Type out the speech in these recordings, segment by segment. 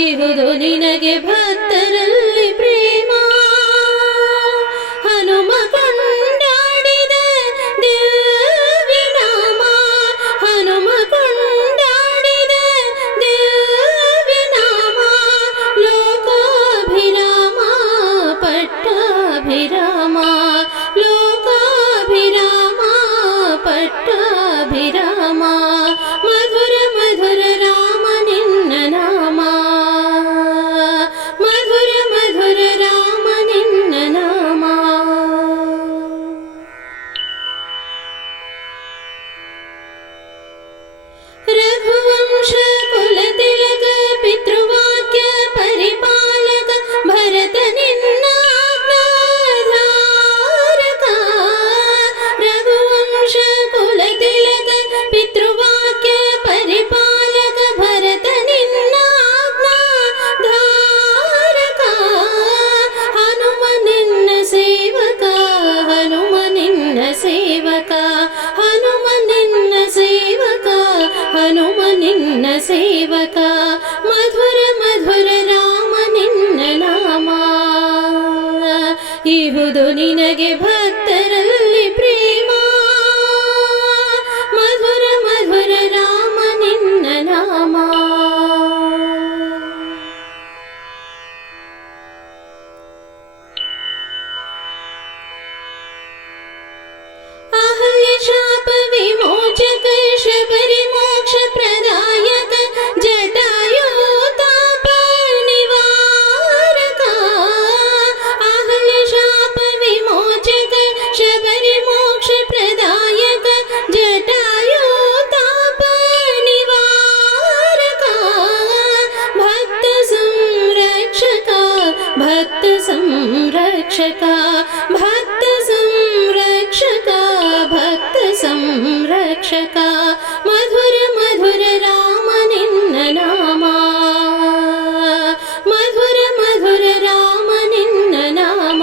ಇಹುದು ನಿನಗೆ ಭಕ್ತರಲ್ಲಿ ಪ್ರೇಮ ಹನುಮ ಕೊಂಡಾಡಿದ ದಿವ್ಯ ನಾಮ ಹನುಮ ಕೊಂಡಾಡಿದ ದಿವ್ಯ ನಾಮ ಲೋಕಾಭಿರಾಮ ಪಟ್ಟಾಭಿರಾಮ ಲೋಕಾಭಿರಾಮ ಪಟ್ಟಾಭಿರಾಮ ಮಧುರ ಮಧುರ ರಾಮ ನಿನ್ನ ನಾಮ ಮಧುರ ಮಧುರ ರಾಮ ನಿನ್ನ ನಾಮ ರಘುವಂಶ ಕುಲ ತಿಲಕ ಪಿತೃವಾಕ್ಯ ಪರಿಪಾಲಕ ಭರತ ನಿನ್ನ ಆಜ್ಞಾಧಾರಕ ರಘುವಂಶ ಕುಲ ತಿಲಕ ಪಿತೃವಾಕ್ಯ ಪರಿಪಾಲಕ ಭರತ ನಿನ್ನ ಆಜ್ಞಾಧಾರಕ ಹನುಮ ನಿನ್ನ ಸೇವಕ ಹನುಮ ನಿನ್ನ ಸೇವಕ ಹನುಮ ನಿನ್ನ ಸೇವಕ ಹನುಮ ನಿನ್ನ ಸೇವಕ ಮಧುರ ಮಧುರ ರಾಮ ನಿನ್ನ ನಾಮ ಇಹುದು ನಿನಗೆ ಭಕ್ತರಲ್ಲಿ ಪ್ರೇಮ ಮಧುರ ಮಧುರ ರಾಮ ನಿನ್ನ ನಾಮ ಅಹಲ್ಯ ಶಾಪ ವಿಮೋಚಕ ಶಬರಿ ಮೋಕ್ಷ ಪ್ರದಾಯಕ ಜಟಾಯುತಾಪ ನಿವಾರಕ ಅಹಲ್ಯ ಶಾಪ ವಿಮೋಚಕ ಶಬರಿ ಮೋಕ್ಷ ಪ್ರದಾಯಕ ಜಟಾಯುತಾಪ ನಿವಾರಕ ಭಕ್ತ ಸಂರಕ್ಷಕ ಭಕ್ತ ಸಂರಕ್ಷಕ ಭಕ್ತ ಸಂರಕ್ಷಕ ಭಕ್ತ ಸಂರಕ್ಷಕ ಮಧುರ ಮಧುರ ರಾಮ ನಿನ್ನ ನಾಮ ಮಧುರ ಮಧುರ ರಾಮ ನಿನ್ನ ನಾಮ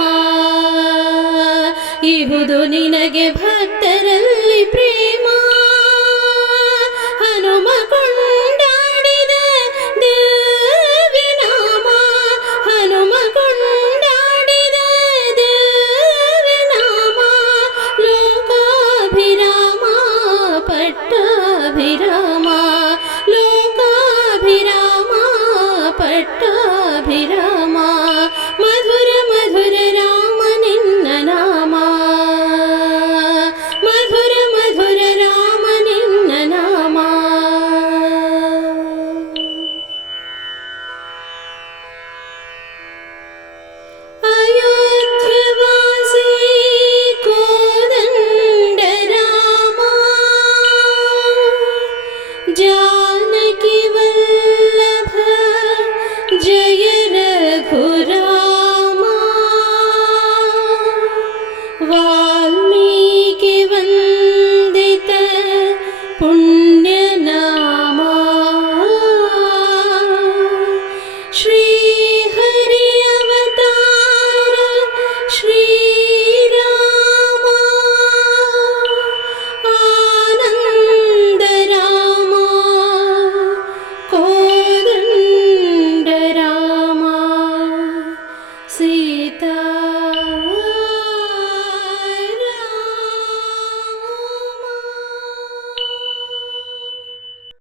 ಇಹುದು ನಿನಗೆ